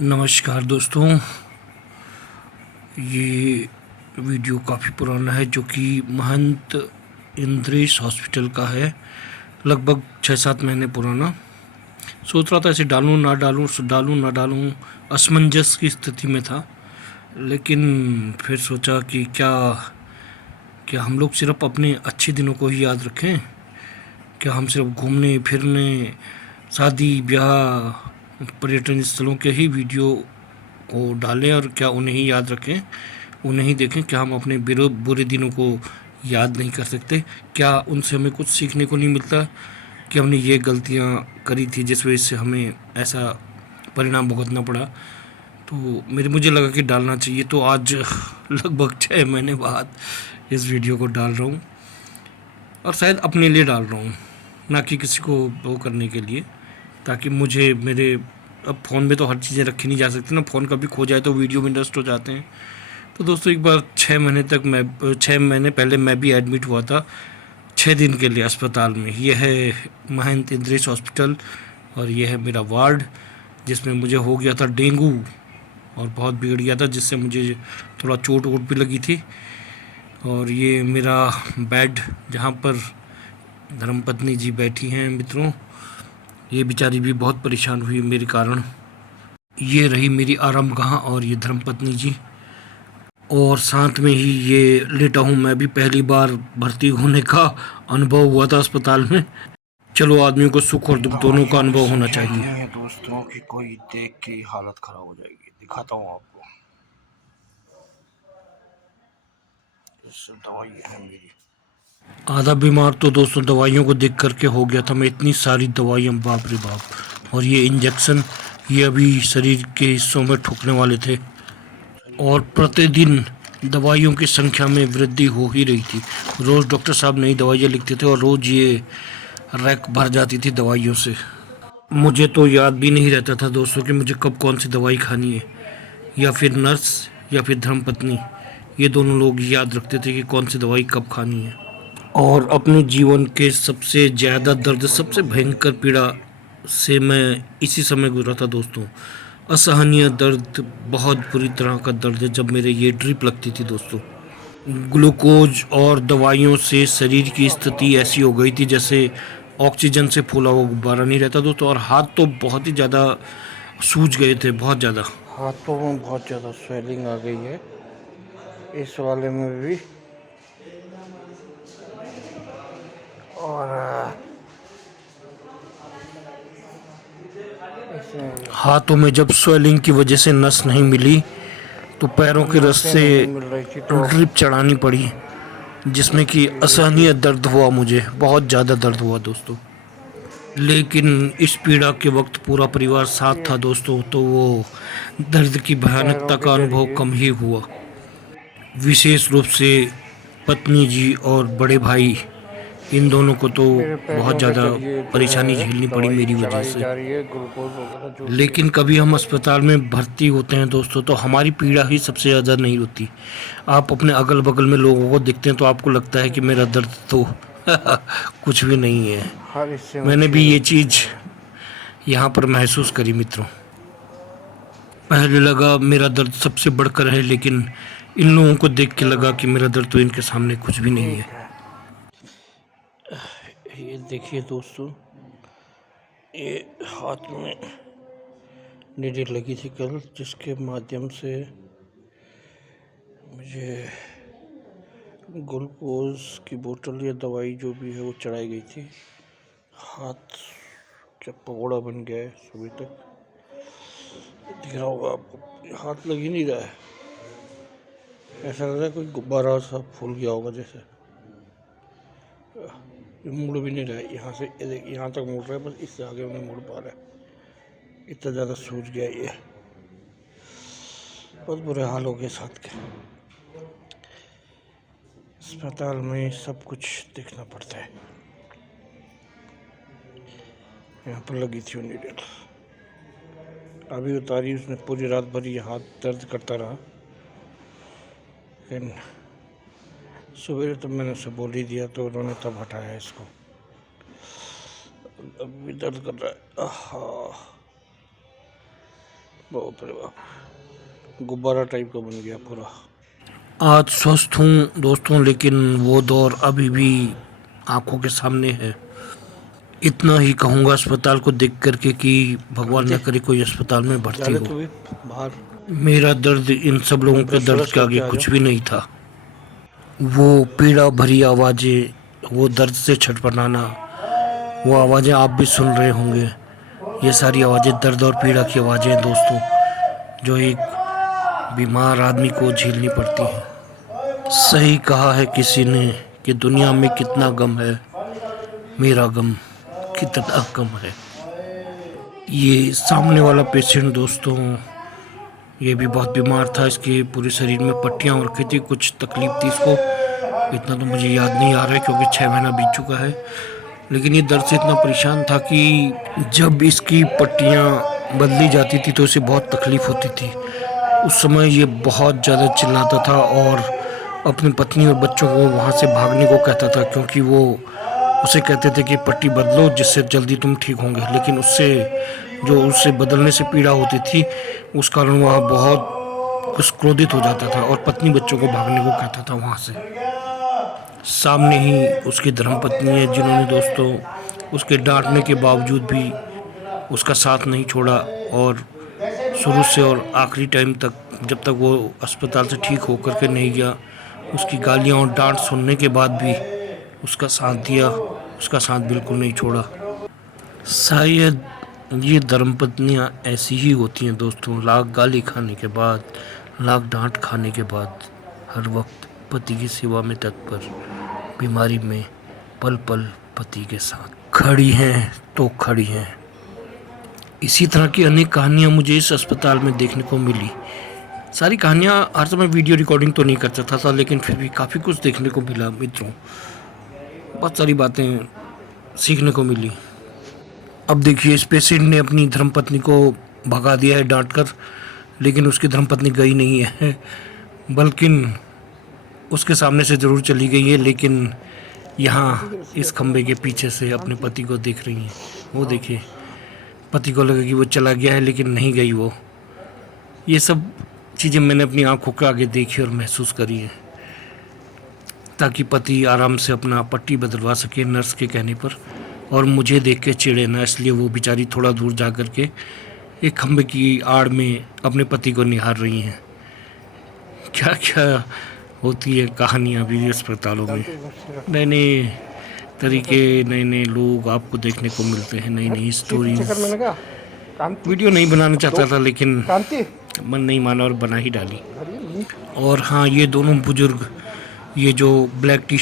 नमस्कार दोस्तों। ये वीडियो काफ़ी पुराना है जो कि महंत इंद्रेश हॉस्पिटल का है, लगभग 6-7 महीने पुराना। सोच रहा था इसे डालूं ना डालूं, असमंजस की स्थिति में था। लेकिन फिर सोचा कि क्या हम लोग सिर्फ अपने अच्छे दिनों को ही याद रखें? क्या हम सिर्फ घूमने फिरने, शादी ब्याह, पर्यटन स्थलों के ही वीडियो को डालें और क्या उन्हें ही याद रखें, उन्हें ही देखें? क्या हम अपने बुरे दिनों को याद नहीं कर सकते? क्या उनसे हमें कुछ सीखने को नहीं मिलता कि हमने ये गलतियाँ करी थी जिस वजह से हमें ऐसा परिणाम भुगतना पड़ा? तो मुझे लगा कि डालना चाहिए, तो आज लगभग 6 महीने बाद इस वीडियो को डाल रहा हूँ, और शायद अपने लिए डाल रहा हूँ, ना कि किसी को वो करने के लिए, ताकि मुझे मेरे अब फ़ोन में तो हर चीज़ें रखी नहीं जा सकती ना, फ़ोन कभी खो जाए तो वीडियो भी नष्ट हो जाते हैं। तो दोस्तों, एक बार 6 महीने पहले मैं भी एडमिट हुआ था 6 दिन के लिए अस्पताल में। यह है महंत इंद्रेश हॉस्पिटल और यह है मेरा वार्ड, जिसमें मुझे हो गया था डेंगू और बहुत बिगड़ गया था, जिससे मुझे थोड़ा चोट वोट भी लगी थी। और ये मेरा बेड जहाँ पर धर्मपत्नी जी बैठी हैं मित्रों, ये बेचारी भी बहुत परेशान हुई मेरे कारण। ये रही मेरी आरामगाह और ये धर्मपत्नी जी, और साथ में ही ये लेटा हूँ मैं भी। पहली बार भर्ती होने का अनुभव हुआ था अस्पताल में। चलो, आदमियों को सुख और दुख दोनों का अनुभव होना चाहिए। दोस्तों की कोई देख के हालत खराब हो जाएगी। दिखाता हूँ आपको, दवाई है मेरी। आधा बीमार तो दोस्तों दवाइयों को देख करके हो गया था मैं। इतनी सारी दवाइयाँ, बाप रे बाप। और ये इंजेक्शन, ये अभी शरीर के हिस्सों में ठुकने वाले थे, और प्रतिदिन दवाइयों की संख्या में वृद्धि हो ही रही थी। रोज़ डॉक्टर साहब नई दवाइयाँ लिखते थे और रोज़ ये रैक भर जाती थी दवाइयों से। मुझे तो याद भी नहीं रहता था दोस्तों कि मुझे कब कौन सी दवाई खानी है, या फिर नर्स या फिर धर्मपत्नी, ये दोनों लोग याद रखते थे कि कौन सी दवाई कब खानी है। और अपने जीवन के सबसे ज़्यादा दर्द, सबसे भयंकर पीड़ा से मैं इसी समय गुजरा था दोस्तों। असहनीय दर्द, बहुत बुरी तरह का दर्द है जब मेरे ये ड्रिप लगती थी दोस्तों। ग्लूकोज और दवाइयों से शरीर की स्थिति ऐसी हो गई थी जैसे ऑक्सीजन से फूला हुआ गुब्बारा नहीं रहता दोस्तों। और हाथ तो बहुत ही ज़्यादा सूज गए थे, बहुत ज़्यादा। हाथों में बहुत ज़्यादा स्वेलिंग आ गई है, इस वाले में भी। और हाथों में जब स्वेलिंग की वजह से नस नहीं मिली तो पैरों के रस से नहीं मिल रही थी तो ड्रिप चढ़ानी पड़ी, जिसमें कि असहनीय दर्द हुआ, मुझे बहुत ज़्यादा दर्द हुआ दोस्तों। लेकिन इस पीड़ा के वक्त पूरा परिवार साथ था दोस्तों, तो वो दर्द की भयानकता का अनुभव कम ही हुआ। विशेष रूप से पत्नी जी और बड़े भाई, इन दोनों को तो बहुत ज़्यादा परेशानी झेलनी पड़ी मेरी वजह से। लेकिन कभी हम अस्पताल में भर्ती होते हैं दोस्तों, तो हमारी पीड़ा ही सबसे ज़्यादा नहीं होती। आप अपने अगल बगल में लोगों को देखते हैं तो आपको लगता है कि मेरा दर्द तो कुछ भी नहीं है। मैंने भी ये चीज़ यहाँ पर महसूस करी मित्रों। पहले लगा मेरा दर्द सबसे बढ़कर है, लेकिन इन लोगों को देख के लगा कि मेरा दर्द तो इनके सामने कुछ भी नहीं है। ये देखिए दोस्तों, ये हाथ में नीडल लगी थी कल, जिसके माध्यम से मुझे ग्लूकोज की बोतल या दवाई जो भी है वो चढ़ाई गई थी। हाथ क्या पकौड़ा बन गया है, सुबह तक दिख रहा होगा आपको। हाथ लग ही नहीं रहा है, ऐसा लग रहा है कोई गुब्बारा सा फूल गया होगा जैसे। मुड़ भी नहीं रहा है, यहाँ से यहाँ तक मुड़ रहा है, बस इससे आगे नहीं मुड़ पा रहा है, इतना ज़्यादा सूज गया ये। बहुत बुरे हाल हो गए साथ के। अस्पताल में सब कुछ देखना पड़ता है। यहाँ पर लगी थी नीडल, अभी उतारी उसने, पूरी रात भर ये हाथ दर्द करता रहा। लेकिन सवेरे तो मैंने उसे बोल ही दिया, तो उन्होंने तब हटाया इसको। अब भी दर्द कर रहा है। बहुत अरे बाप, गुब्बारा टाइप का बन गया पूरा। आज स्वस्थ हूँ दोस्तों, लेकिन वो दौर अभी भी आंखों के सामने है। इतना ही कहूँगा अस्पताल को देख करके कि भगवान न करे कोई अस्पताल में भर्ती जाले हो। तो भी बाहर मेरा दर्द इन सब लोगों के ब्रश दर्द व्रश के आगे करके आ कुछ जाओ। भी नहीं था। वो पीड़ा भरी आवाज़ें, वो दर्द से छटपटाना, वो आवाज़ें आप भी सुन रहे होंगे। ये सारी आवाज़ें दर्द और पीड़ा की आवाज़ें हैं दोस्तों, जो एक बीमार आदमी को झेलनी पड़ती हैं। सही कहा है किसी ने कि दुनिया में कितना गम है, मेरा गम कितना कम है। ये सामने वाला पेशेंट दोस्तों, ये भी बहुत बीमार था। इसके पूरे शरीर में पट्टियाँ और रखी थी, कुछ तकलीफ थी इसको। इतना तो मुझे याद नहीं आ रहा है क्योंकि 6 महीना बीत चुका है। लेकिन ये दर्द से इतना परेशान था कि जब इसकी पट्टियाँ बदली जाती थी तो इसे बहुत तकलीफ होती थी। उस समय ये बहुत ज़्यादा चिल्लाता था और अपनी पत्नी और बच्चों को वहाँ से भागने को कहता था, क्योंकि वो उसे कहते थे कि पट्टी बदलो जिससे जल्दी तुम ठीक होंगे। लेकिन उससे बदलने से पीड़ा होती थी, उस कारण वह बहुत क्रोधित हो जाता था और पत्नी बच्चों को भागने को कहता था वहाँ से। सामने ही उसकी धर्मपत्नी है, जिन्होंने दोस्तों उसके डांटने के बावजूद भी उसका साथ नहीं छोड़ा और शुरू से और आखिरी टाइम तक, जब तक वो अस्पताल से ठीक होकर के नहीं गया, उसकी गालियाँ और डांट सुनने के बाद भी उसका साथ दिया, उसका साथ बिल्कुल नहीं छोड़ा। शायद ये धर्मपत्नियाँ ऐसी ही होती हैं दोस्तों, लाख गाली खाने के बाद, लाख डांट खाने के बाद, हर वक्त पति की सेवा में तत्पर, बीमारी में पल पल पति के साथ खड़ी हैं तो खड़ी हैं। इसी तरह की अनेक कहानियाँ मुझे इस अस्पताल में देखने को मिली। सारी कहानियाँ हर समय वीडियो रिकॉर्डिंग तो नहीं कर सकता था, लेकिन फिर भी काफ़ी कुछ देखने को मिला मित्रों। बहुत सारी बातें सीखने को मिली। अब देखिए, इस पेशेंट ने अपनी धर्मपत्नी को भगा दिया है डांट कर, लेकिन उसकी धर्मपत्नी गई नहीं है, बल्कि उसके सामने से ज़रूर चली गई है, लेकिन यहाँ इस खंबे के पीछे से अपने पति को देख रही हैं। वो देखिए, पति को लगा कि वो चला गया है, लेकिन नहीं गई वो। ये सब चीज़ें मैंने अपनी आंखों के आगे देखी और महसूस करी हैं, ताकि पति आराम से अपना पट्टी बदलवा सके नर्स के कहने पर, और मुझे देख के चिढ़े ना, इसलिए वो बेचारी थोड़ा दूर जा कर के एक खंबे की आड़ में अपने पति को निहार रही हैं। क्या क्या होती है कहानियाँ भी अस्पतालों में। नए नए तरीके, नए नए लोग आपको देखने को मिलते हैं, नई नई स्टोरीज। वीडियो नहीं बनाना चाहता था, लेकिन मन नहीं माना और बना ही डाली। और हाँ, ये दोनों बुजुर्ग, ये जो ब्लैक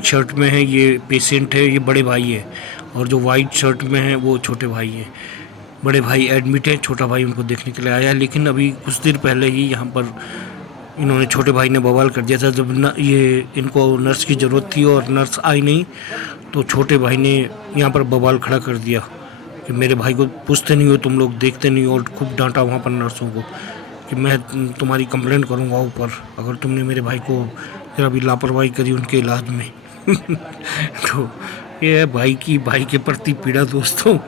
शर्ट में है ये पेशेंट है, ये बड़े भाई है, और जो वाइट शर्ट में है वो छोटे भाई है। बड़े भाई एडमिट है, छोटा भाई उनको देखने के लिए आया है। लेकिन अभी कुछ देर पहले ही यहाँ पर इन्होंने, छोटे भाई ने बवाल कर दिया था। जब ये इनको नर्स की ज़रूरत थी और नर्स आई नहीं, तो छोटे भाई ने यहाँ पर बवाल खड़ा कर दिया कि मेरे भाई को पूछते नहीं हो तुम लोग, देखते नहीं हो, और खूब डांटा वहाँ पर नर्सों को कि मैं तुम्हारी कंप्लेंट करूँगा ऊपर अगर तुमने मेरे भाई को जरा भी लापरवाही करी उनके इलाज में। तो ये है भाई के प्रति पीड़ा दोस्तों।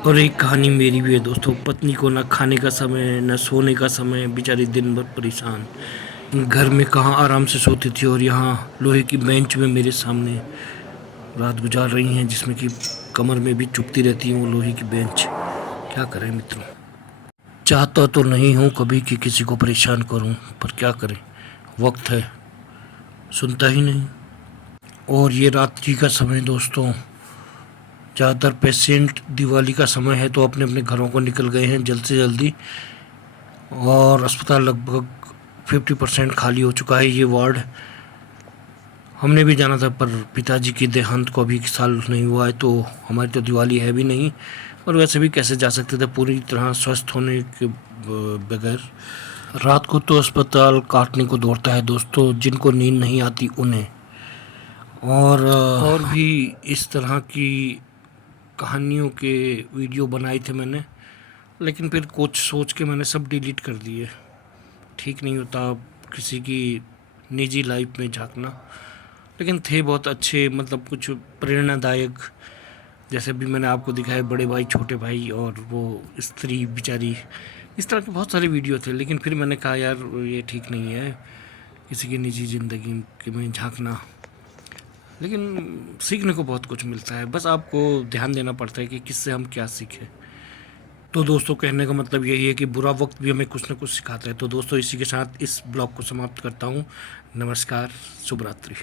और एक कहानी मेरी भी है दोस्तों। पत्नी को ना खाने का समय, ना सोने का समय, बेचारी दिन भर परेशान, घर में कहाँ आराम से सोती थी, और यहाँ लोहे की बेंच में मेरे सामने रात गुजार रही हैं, जिसमें कि कमर में भी चुभती रहती है वो लोहे की बेंच। क्या करें मित्रों, चाहता तो नहीं हूँ कभी कि किसी को परेशान करूँ, पर क्या करें, वक्त है, सुनता ही नहीं। और ये रात्रि का समय दोस्तों, ज़्यादातर पेशेंट दिवाली का समय है तो अपने अपने घरों को निकल गए हैं जल्द से जल्दी, और अस्पताल लगभग 50% खाली हो चुका है ये वार्ड। हमने भी जाना था, पर पिताजी की देहांत को अभी 1 साल नहीं हुआ है, तो हमारी तो दिवाली है भी नहीं, और वैसे भी कैसे जा सकते थे पूरी तरह स्वस्थ होने के बगैर। रात को तो अस्पताल काटने को दौड़ता है दोस्तों, जिनको नींद नहीं आती उन्हें। और भी इस तरह की कहानियों के वीडियो बनाए थे मैंने, लेकिन फिर कुछ सोच के मैंने सब डिलीट कर दिए। ठीक नहीं होता किसी की निजी लाइफ में झांकना, लेकिन थे बहुत अच्छे, मतलब कुछ प्रेरणादायक। जैसे भी मैंने आपको दिखाया, बड़े भाई छोटे भाई और वो स्त्री बेचारी इस तरह के बहुत सारे वीडियो थे, लेकिन फिर मैंने कहा यार ये ठीक नहीं है किसी की निजी ज़िंदगी के में झांकना। लेकिन सीखने को बहुत कुछ मिलता है, बस आपको ध्यान देना पड़ता है कि किससे हम क्या सीखें। तो दोस्तों, कहने का मतलब यही है कि बुरा वक्त भी हमें कुछ ना कुछ सिखाता है। तो दोस्तों, इसी के साथ इस ब्लॉग को समाप्त करता हूँ। नमस्कार, शुभ रात्रि।